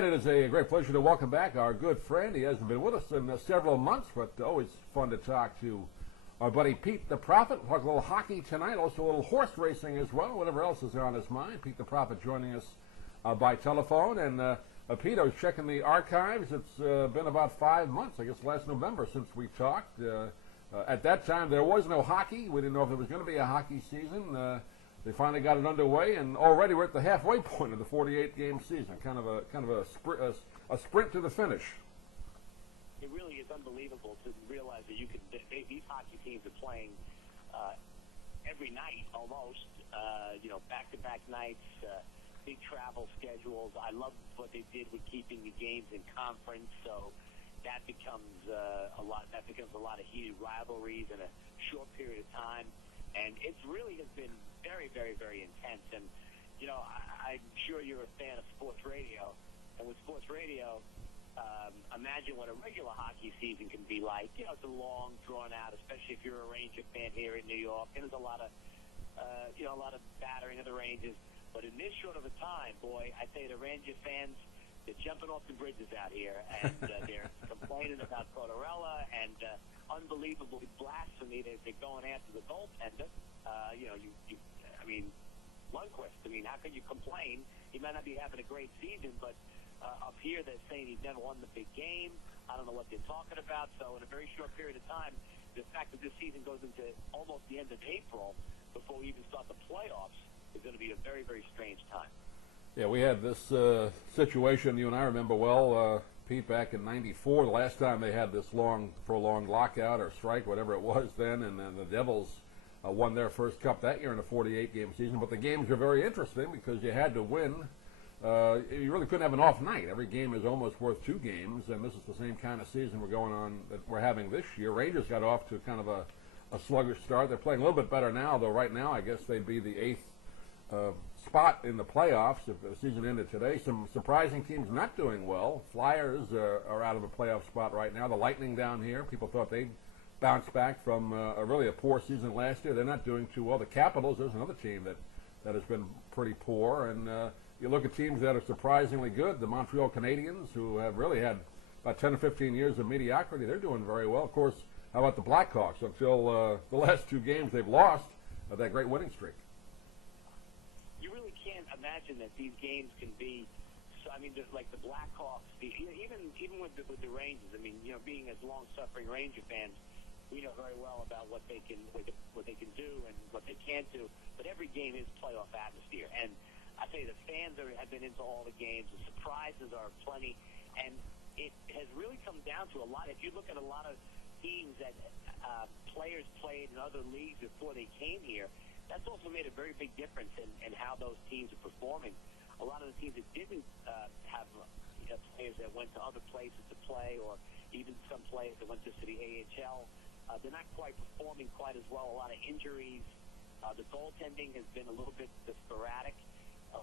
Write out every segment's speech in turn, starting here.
Tonight it is a great pleasure to welcome back our good friend. He hasn't been with us in several months, but always fun to talk to our buddy Pete the Prophet. We'll talk a little hockey tonight, also a little horse racing as well, whatever else is on his mind. Pete the Prophet joining us by telephone. And Pete, I was checking the archives. It's been about 5 months, I guess last November, since we talked. At that time, there was no hockey. We didn't know if there was going to be a hockey season. They finally got it underway, and already we're at the halfway point of the 48-game season. Kind of a sprint to the finish. It really is unbelievable to realize that these hockey teams are playing every night almost. Back-to-back nights, big travel schedules. I love what they did with keeping the games in conference, so that becomes a lot of heated rivalries in a short period of time. And it really has been very, very, very intense. And, I'm sure you're a fan of sports radio. And with sports radio, imagine what a regular hockey season can be like. It's a long, drawn out, especially if you're a Ranger fan here in New York. And there's a lot of battering of the Rangers. But in this short of a time, boy, I tell you, the Ranger fans, they're jumping off the bridges out here. And they're complaining about Tortorella and unbelievable blasphemy. They're going after the goaltender. Lundqvist. How can you complain? He might not be having a great season, but up here they're saying he's never won the big game. I don't know what they're talking about. So in a very short period of time, the fact that this season goes into almost the end of April before we even start the playoffs is going to be a very, very strange time. Yeah, we had this situation you and I remember well, Pete, back in '94, the last time they had this prolonged lockout or strike, whatever it was then, and then the Devils won their first cup that year in a 48-game season. But the games were very interesting because you had to win. You really couldn't have an off night. Every game is almost worth 2 games, and this is the same kind of season we're having this year. Rangers got off to kind of a sluggish start. They're playing a little bit better now, though right now I guess they'd be the 8th spot in the playoffs if the season ended today. Some surprising teams not doing well. Flyers are out of a playoff spot right now. The Lightning down here, people thought they'd bounce back from really a poor season last year. They're not doing too well. The Capitals, there's another team that has been pretty poor. And you look at teams that are surprisingly good. The Montreal Canadiens, who have really had about 10 or 15 years of mediocrity, they're doing very well. Of course, how about the Blackhawks? Until the last 2 games they've lost that great winning streak. You really can't imagine that these games can be. Just like the Blackhawks, even with the Rangers. Being as long-suffering Ranger fans, we know very well about what they can do and what they can't do. But every game is playoff atmosphere, and I tell you, the fans have been into all the games. The surprises are plenty, and it has really come down to a lot. If you look at a lot of teams that players played in other leagues before they came here, that's also made a very big difference in how those teams are performing. A lot of the teams that didn't have players that went to other places to play, or even some players that went to the AHL, they're not quite performing quite as well. A lot of injuries. The goaltending has been a little bit sporadic.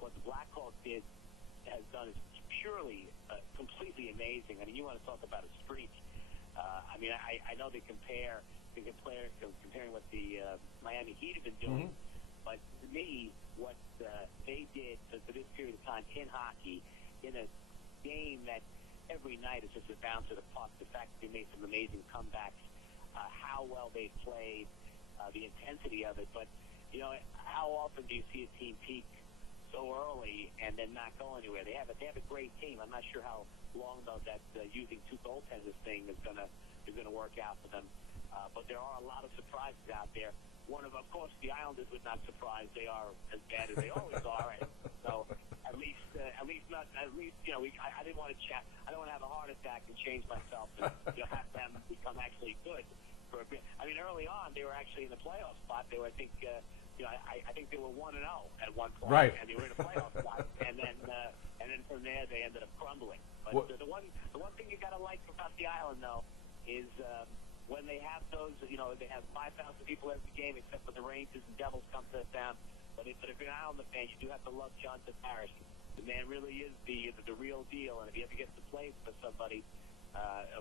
What the Blackhawks has done is purely, completely amazing. You want to talk about a streak. I know they comparing what the Miami Heat have been doing, but to me, what they did for this period of time in hockey, in a game that every night is just a bounce to the puck, the fact that they made some amazing comebacks, how well they played, the intensity of it. But, how often do you see a team peak so early and then not go anywhere? They have a great team. I'm not sure how long, though, that using 2 goaltenders thing is going to work out for them. But there are a lot of surprises out there. One of course, the Islanders would not surprise. They are as bad as they always are. And so I didn't want to chat. I don't want to have a heart attack and change myself and have them become actually good for a bit. Early on they were actually in the playoff spot. They were, I think they were 1-0 at one point, right? And they were in a playoff spot. And then from there they ended up crumbling. But the one thing you got to like about the island, though, is when they have those, they have 5,000 people every game, except for the Rangers and Devils come to town. But if you're an Islander fan, you do have to love John Tavares. The man really is the real deal. And if he ever gets to play for somebody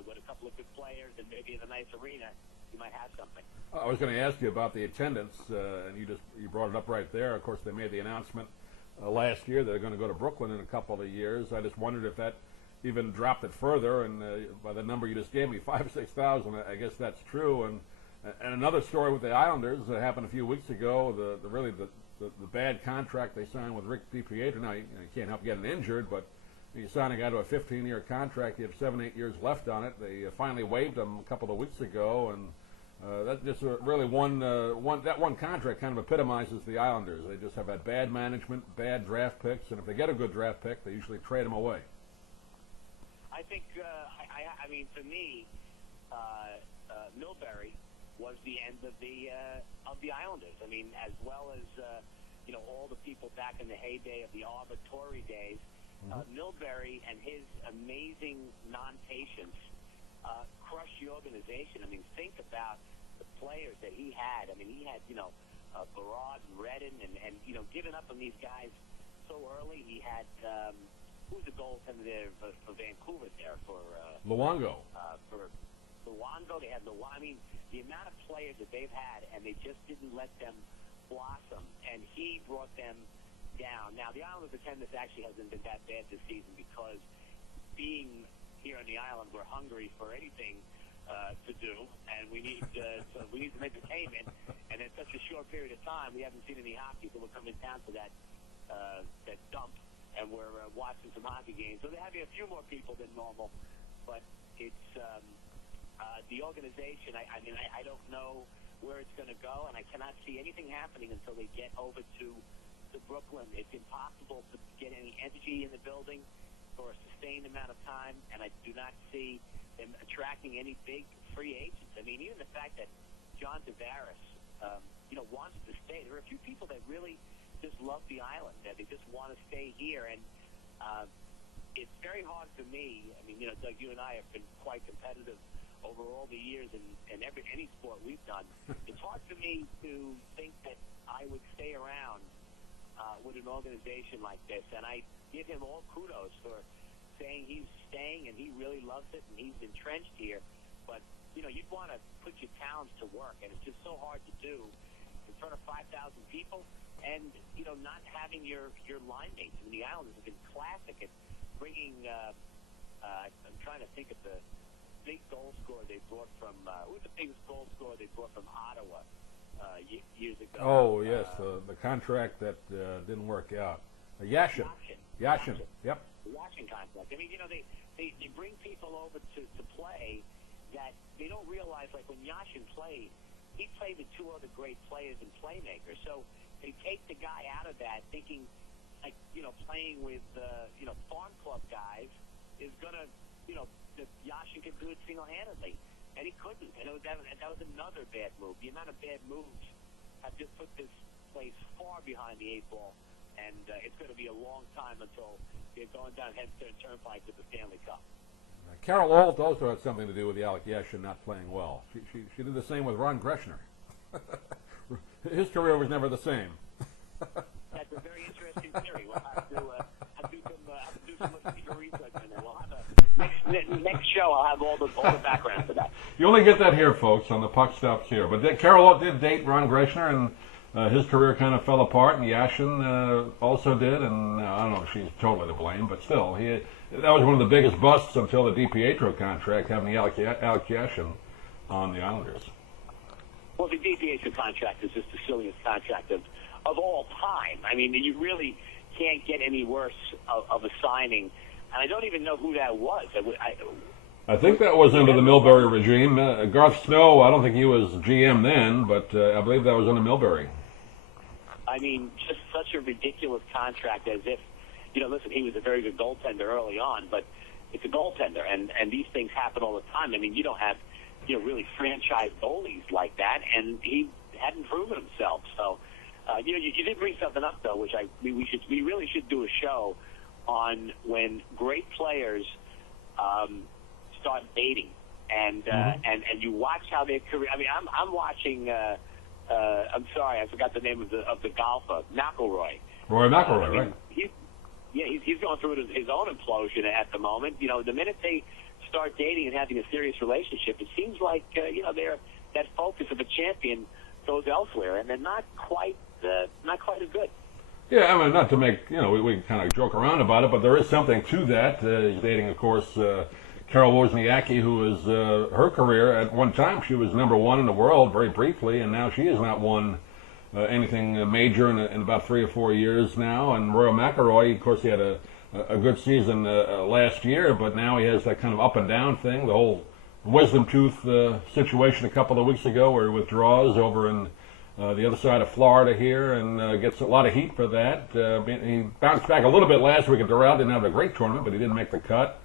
with a couple of good players and maybe in a nice arena, you might have something. I was going to ask you about the attendance, and you brought it up right there. Of course, they made the announcement last year they're going to go to Brooklyn in a couple of years. I just wondered if that even dropped it further, and by the number you just gave me, 5,000 or 6,000, I guess that's true. And another story with the Islanders that happened a few weeks ago. The bad contract they signed with Rick DiPietro. Now you can't help getting injured, but you sign a guy to a 15-year contract. You have 7-8 years left on it. They finally waived him a couple of weeks ago, and that just really that one contract kind of epitomizes the Islanders. They just have had bad management, bad draft picks, and if they get a good draft pick, they usually trade them away. I think, I mean, for me, Milbury was the end of the Islanders. I mean, as well as all the people back in the heyday of the Arbitori days, Milbury and his amazing non-patience crushed the organization. I mean, think about the players that he had. I mean, he had Barad and Redden, and giving up on these guys so early. He had who's the goaltender there for Vancouver there for Luongo. For Luongo, they had I mean, the amount of players that they've had, and they just didn't let them blossom, and he brought them down. Now, the Islanders' attendance actually hasn't been that bad this season because being here on the island, we're hungry for anything to do, and we need some entertainment. And in such a short period of time, we haven't seen any hockey, so we're coming down to that dump, and we're watching some hockey games. So they're having a few more people than normal, but it's the organization. I mean, I don't know where it's going to go, and I cannot see anything happening until they get over to Brooklyn. It's impossible to get any energy in the building for a sustained amount of time, and I do not see them attracting any big free agents. I mean, even the fact that John Tavares, wants to stay. There are a few people that really just love the island, that they just want to stay here, and it's very hard for me. I mean, Doug, you and I have been quite competitive over all the years in any sport we've done. It's hard for me to think that I would stay around with an organization like this, and I give him all kudos for saying he's staying and he really loves it and he's entrenched here. But you'd want to put your talents to work, and it's just so hard to do in front of 5,000 people, and not having your line mates. I mean, the Islanders have been classic at bringing. I'm trying to think of the big goal scorer they brought from. Who's the biggest goal scorer they brought from Ottawa years ago? Oh yes, the contract that didn't work out. Yashin. Yep. The Yashin contract. I mean, they bring people over to play that they don't realize. Like when Yashin played, he played with two other great players and playmakers. So they take the guy out of that, thinking like playing with farm club guys is gonna that Yashin could do it single-handedly, and he couldn't. And that was another bad move. The amount of bad moves have just put this place far behind the 8 ball, and it's going to be a long time until they're going down Hempstead Turnpike with the Stanley Cup. Carol Alt also had something to do with the Alec Yashin not playing well. She did the same with Ron Greshner. His career was never the same. That's a very interesting theory. We'll have to do some deeper research on that. We'll have next show. I'll have all the background for that. You only get that here, folks, on the Puck Stops here. But Carol Alt did date Ron Greshner, and his career kind of fell apart, and Yashin also did. And I don't know if she's totally to blame, but still, that was one of the biggest busts until the DiPietro contract, having the Alec Yashin on the Islanders. Well, the DiPietro contract is just the silliest contract of all time. I mean, you really can't get any worse of a signing. And I don't even know who that was. I think that was under the Milbury regime. Garth Snow, I don't think he was GM then, but I believe that was under Milbury. I mean, just such a ridiculous contract, as if, listen, he was a very good goaltender early on, but it's a goaltender, and these things happen all the time. I mean, you don't have, really franchise goalies like that, and he hadn't proven himself. So, you did bring something up, though, which we really should do a show on when great players start dating, and you watch how their career. I mean, I'm watching. I'm sorry, I forgot the name of the golfer, McIlroy. Roy McIlroy, right? He's going through his own implosion at the moment. The minute they start dating and having a serious relationship, it seems like that focus of a champion goes elsewhere, and they're not quite as good. Yeah, I mean, not to make, we kind of joke around about it, but there is something to that. He's dating, of course, Carol Wozniacki, who is, her career, at one time, she was #1 in the world very briefly, and now she has not won anything major in about 3 or 4 years now. And Rory McIlroy, of course, he had a good season last year, but now he has that kind of up and down thing. The whole wisdom tooth situation a couple of weeks ago, where he withdraws over in the other side of Florida here, and gets a lot of heat for that. He bounced back a little bit last week at Doral. Didn't have a great tournament, but he didn't make the cut.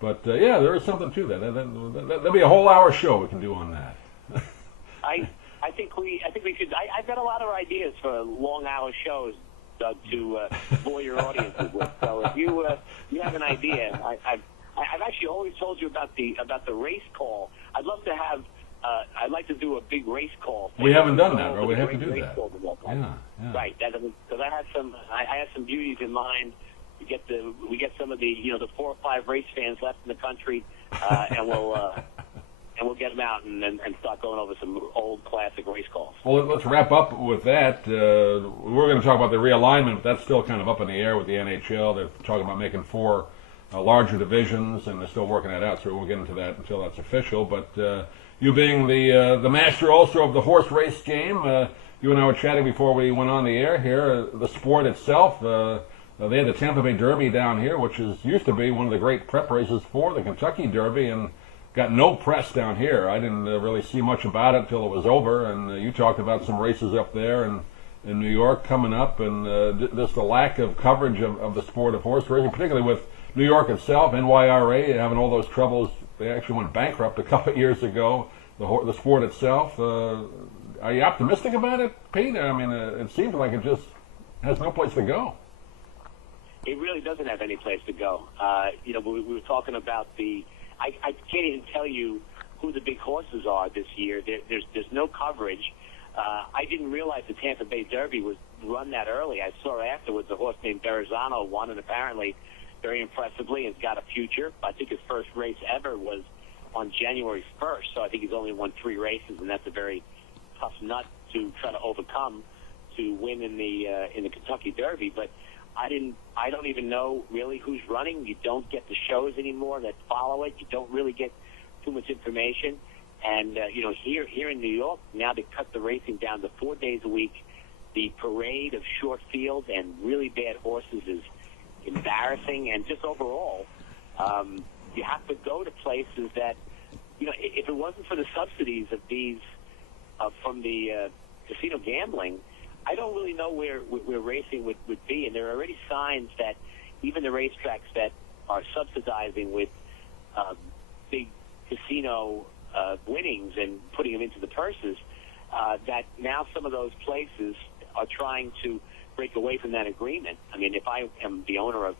But yeah, there is something to that. There'll be a whole hour show we can do on that. I think we should. I've got a lot of ideas for long hour shows, Doug, to bore your audiences with. So if you have an idea, I've actually always told you about the race call. I'd love to have. I'd like to do a big race call. We haven't done that, right? We have to do that. Yeah. Right. Because I had some beauties in mind. We get some of the 4 or 5 race fans left in the country, and we'll get them out and start going over some old classic race calls. Well, let's wrap up with that. We're going to talk about the realignment. That's still kind of up in the air with the NHL. They're talking about making 4 larger divisions, and they're still working that out, so we won't get into that until that's official. But you being the master also of the horse race game, you and I were chatting before we went on the air here. The sport itself, they had the Tampa Bay Derby down here, which used to be one of the great prep races for the Kentucky Derby, and got no press down here. I didn't really see much about it until it was over, and you talked about some races up there and in New York coming up, and just the lack of coverage of the sport of horse racing, particularly with New York itself, NYRA having all those troubles. They actually went bankrupt a couple of years ago, the sport itself. Are you optimistic about it, Pete? I mean, it seems like it just has no place to go. It really doesn't have any place to go. We were talking about I can't even tell you who the big horses are this year. There's no coverage. I didn't realize the Tampa Bay Derby was run that early. I saw afterwards a horse named Verrazano won, and apparently very impressively has got a future. I think his first race ever was on January 1st, so I think he's only won 3 races, and that's a very tough nut to try to overcome to win in the Kentucky Derby. But I don't even know really who's running. You don't get the shows anymore that follow it. You don't really get too much information. And here in New York, now they cut the racing down to 4 days a week. The parade of short fields and really bad horses is embarrassing. And just overall, you have to go to places that, if it wasn't for the subsidies of these from the casino gambling, I don't really know where racing would be, and there are already signs that even the racetracks that are subsidizing with big casino winnings and putting them into the purses, that now some of those places are trying to break away from that agreement. I mean, if I am the owner of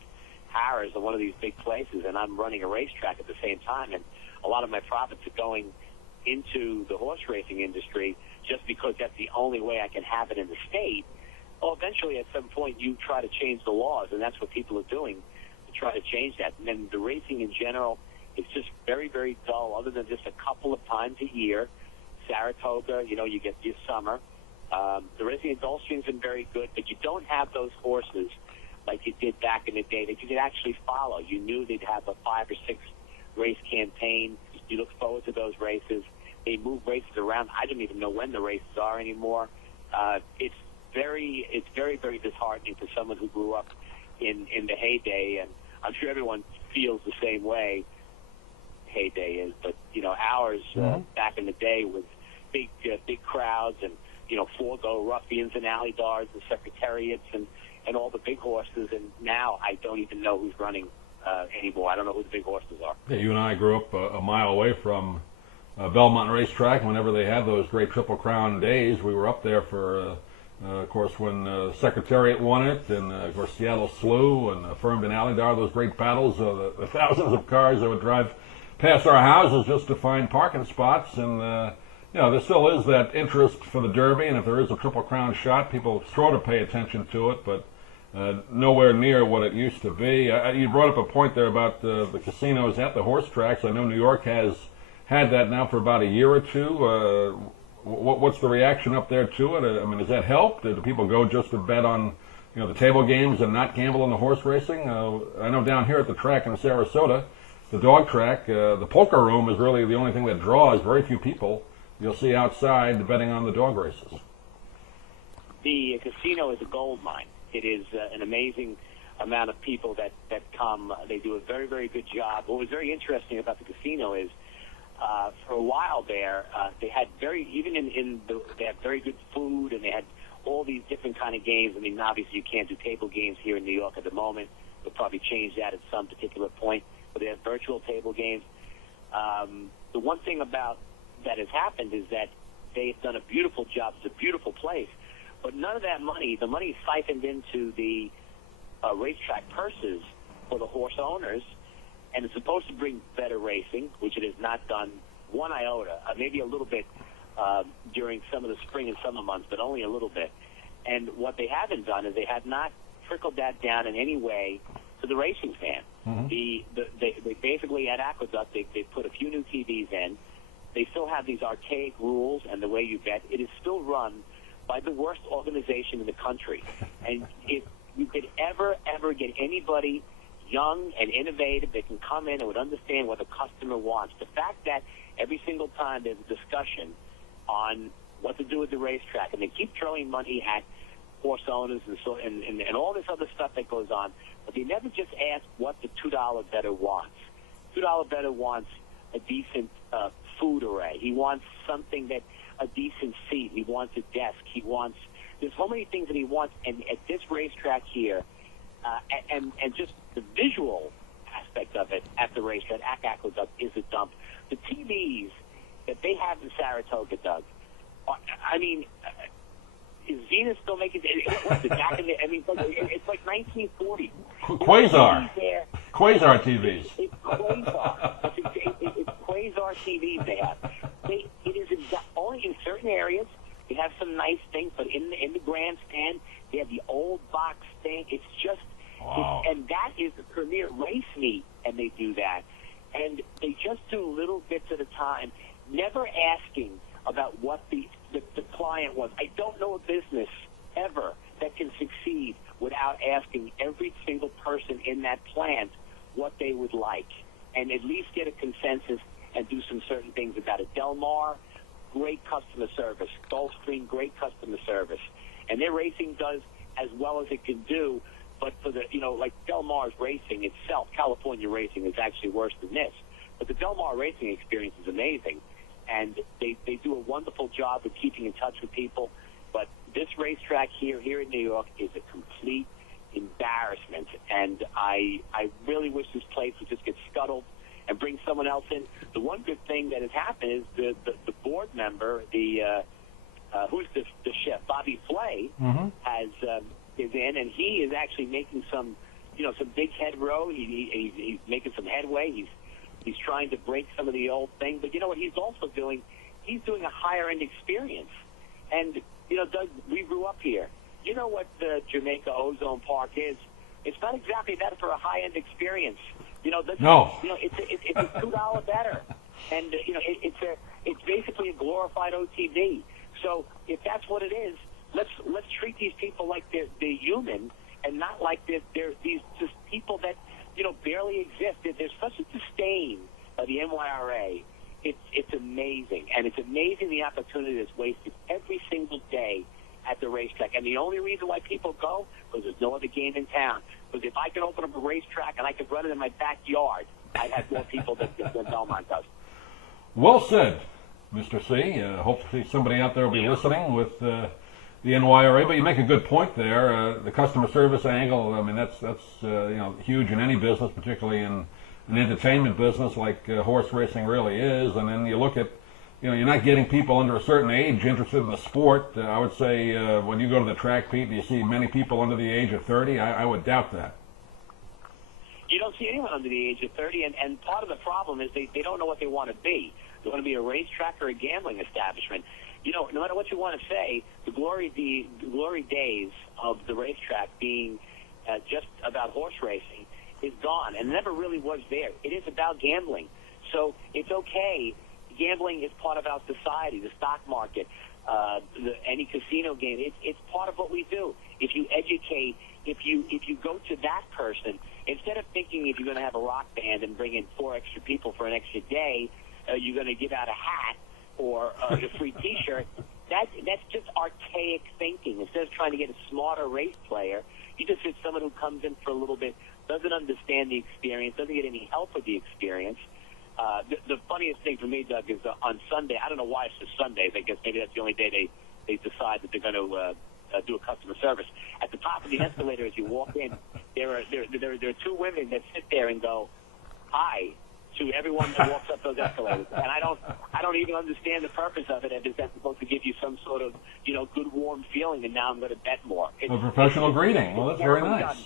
Harrah's or one of these big places and I'm running a racetrack at the same time, and a lot of my profits are going into the horse racing industry just because that's the only way I can have it in the state, well, eventually at some point you try to change the laws, and that's what people are doing to try to change that. And then the racing in general is just very, very dull, other than just a couple of times a year. Saratoga, you get your summer. The racing in Gulfstream's been very good, but you don't have those horses like you did back in the day that you could actually follow. You knew they'd have a 5 or 6 race campaign. You look forward to those races. They move races around. I don't even know when the races are anymore. It's very, very disheartening for someone who grew up in the heyday, and I'm sure everyone feels the same way heyday is. But ours back in the day was big crowds and Forgo ruffians and alley guards and secretariats and all the big horses. And now I don't even know who's running anymore. I don't know who the big horses are. Yeah, you and I grew up a mile away from Belmont Racetrack. Whenever they had those great Triple Crown days, we were up there for, of course, when Secretariat won it, and of course Seattle Slew and Firmed and Allydar, those great battles, the thousands of cars that would drive past our houses just to find parking spots. And there still is that interest for the Derby, and if there is a Triple Crown shot, people sort of pay attention to it, but nowhere near what it used to be. You brought up a point there about the casinos at the horse tracks. I know New York has had that now for about a year or two. What's the reaction up there to it? I mean, has that helped? Do people go just to bet on the table games and not gamble on the horse racing. I know down here at the track in Sarasota, the dog track, the poker room is really the only thing that draws very few people. You'll see outside betting on the dog races. The casino is a gold mine. It is an amazing amount of people that come. They do a very, very good job. What was very interesting about the casino is for a while there, they had they had very good food, and they had all these different kind of games. I mean, obviously you can't do table games here in New York at the moment. They'll probably change that at some particular point. But they have virtual table games. The one thing about that has happened is that they've done a beautiful job. It's a beautiful place. But none of that money, the money is siphoned into the racetrack purses for the horse owners, and it's supposed to bring better racing, which it has not done one iota, maybe a little bit during some of the spring and summer months, but only a little bit. And what they haven't done is they have not trickled that down in any way to the racing fan. Mm-hmm. They basically, at Aqueduct, they put a few new TVs in. They still have these archaic rules and the way you bet. It is still run by the worst organization in the country. And if you could ever get anybody young and innovative that can come in and would understand what the customer wants, the fact that every single time there's a discussion on what to do with the racetrack, and they keep throwing money at horse owners and all this other stuff that goes on, but they never just ask what the $2 bettor wants. $2 bettor wants a decent food array. He wants something that a decent seat. He wants a desk. There's so many things that he wants, and at this racetrack here, and just the visual aspect of it at the racetrack, at Aqueduct, is a dump. The TVs that they have in Saratoga, Doug, I mean, is Venus still making what's it back in the? I mean, it's like 1940. Quasar. Quasar TVs. It's Quasar. It's Quasar TVs they have. It is only in certain areas. They have some nice things, but in the grandstand, they have the old box thing. It's just, wow. And that is the premier race meet, and they do that. And they just do little bits at a time, never asking about what the client wants. I don't know a business ever that can succeed without asking every single person in that plant what they would like, and at least get a consensus and do some certain things about it. Del Mar, great customer service. Gulfstream, great customer service. And their racing does as well as it can do, but for the, like Del Mar's racing itself, California racing is actually worse than this. But the Del Mar racing experience is amazing. And they do a wonderful job of keeping in touch with people. But this racetrack here in New York is a complete embarrassment. And I really wish this place would just get scuttled and bring someone else in. The one good thing that has happened is the board member, who's the chef, Bobby Flay, mm-hmm. is in, and he is actually making some big headrow. He's making some headway. He's trying to break some of the old thing. But you know what he's also doing? He's doing a higher-end experience. And, Doug, we grew up here. You know what the Jamaica Ozone Park is? It's not exactly that for a high-end experience. No. It's a $2 better. And, it's basically a glorified OTB. So if that's what it is, let's treat these people like they're human and not like they're these just people that, barely exist. There's such a disdain by the NYRA. It's amazing. And it's amazing the opportunity that's wasted every single day at the racetrack. And the only reason why people go, because there's no other game in town. Because if I could open up a racetrack and I could run it in my backyard, I'd have more people than Belmont does. Well said, Mr. C. Hopefully somebody out there will be listening with the NYRA. But you make a good point there. The customer service angle, I mean, that's huge in any business, particularly in an entertainment business like horse racing really is. And then you look at, you're not getting people under a certain age interested in the sport. I would say when you go to the track, Pete, do you see many people under the age of 30? I would doubt that. You don't see anyone under the age of 30, and part of the problem is they don't know what they want to be. They want to be a racetrack or a gambling establishment. No matter what you want to say, the glory days of the racetrack being just about horse racing is gone, and never really was there. It is about gambling. So it's okay. gambling is part of our society, the stock market, any casino game. It's part of what we do. If you educate, if you go to that person, instead of thinking if you're going to have a rock band and bring in 4 extra people for an extra day, you're going to give out a hat or a free T-shirt, that's just archaic thinking. Instead of trying to get a smarter race player, you just get someone who comes in for a little bit, doesn't understand the experience, doesn't get any help with the experience. The funniest thing for me, Doug, is on Sunday. I don't know why it's just Sundays. I guess maybe that's the only day they decide that they're going to do a customer service. At the top of the escalator, as you walk in, there are 2 women that sit there and go, "Hi," to everyone that walks up those escalators. And I don't even understand the purpose of it. If that's supposed to give you some sort of good warm feeling, and now I'm going to bet more. A professional greeting. Well, that's very nice.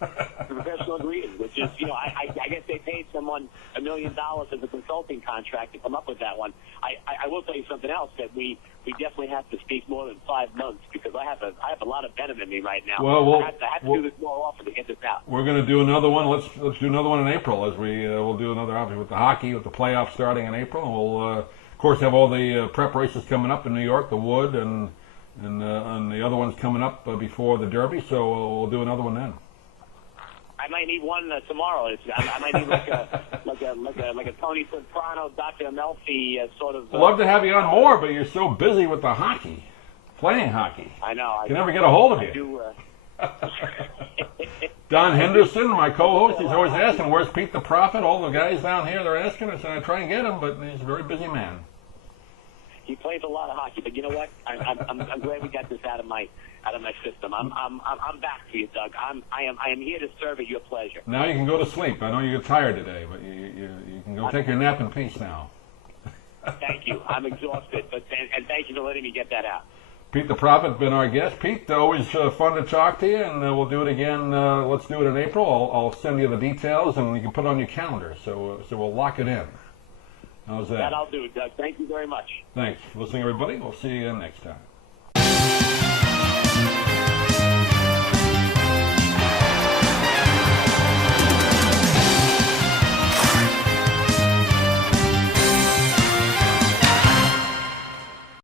A professional greeting, which is, I guess they paid someone $1 million as a consulting contract to come up with that one. I will tell you something else, that we definitely have to speak more than 5 months, because I have a lot of venom in me right now. Well, I have to do this more often to get this out. We're going to do another one. Let's do another one in April, as we'll do another, obviously, with the hockey, with the playoffs starting in April. And we'll of course have all the prep races coming up in New York, the Wood, and the other ones coming up before the Derby. So we'll do another one then. I might need one tomorrow. I might need like a Tony Soprano, Dr. Amelfi sort of. I'd love to have you on more, but you're so busy with the hockey, playing hockey. I know. I can never get a hold of you. Do, Don Henderson, my co-host, he's always asking, "Where's Pete the Prophet?" All the guys down here, they're asking us, and I try and get him, but he's a very busy man. He plays a lot of hockey, but you know what? I'm glad we got this out of my system. I'm back for you, Doug. I am here to serve at your pleasure. Now you can go to sleep. I know you get tired today, but you can go take your nap in peace now. Thank you. I'm exhausted, and thank you for letting me get that out. Pete the Prophet's been our guest. Pete, always fun to talk to you, and we'll do it again. Let's do it in April. I'll send you the details, and you can put it on your calendar. So we'll lock it in. How's that? That I'll do, Doug. Thank you very much. Thanks for listening, everybody. We'll see you next time.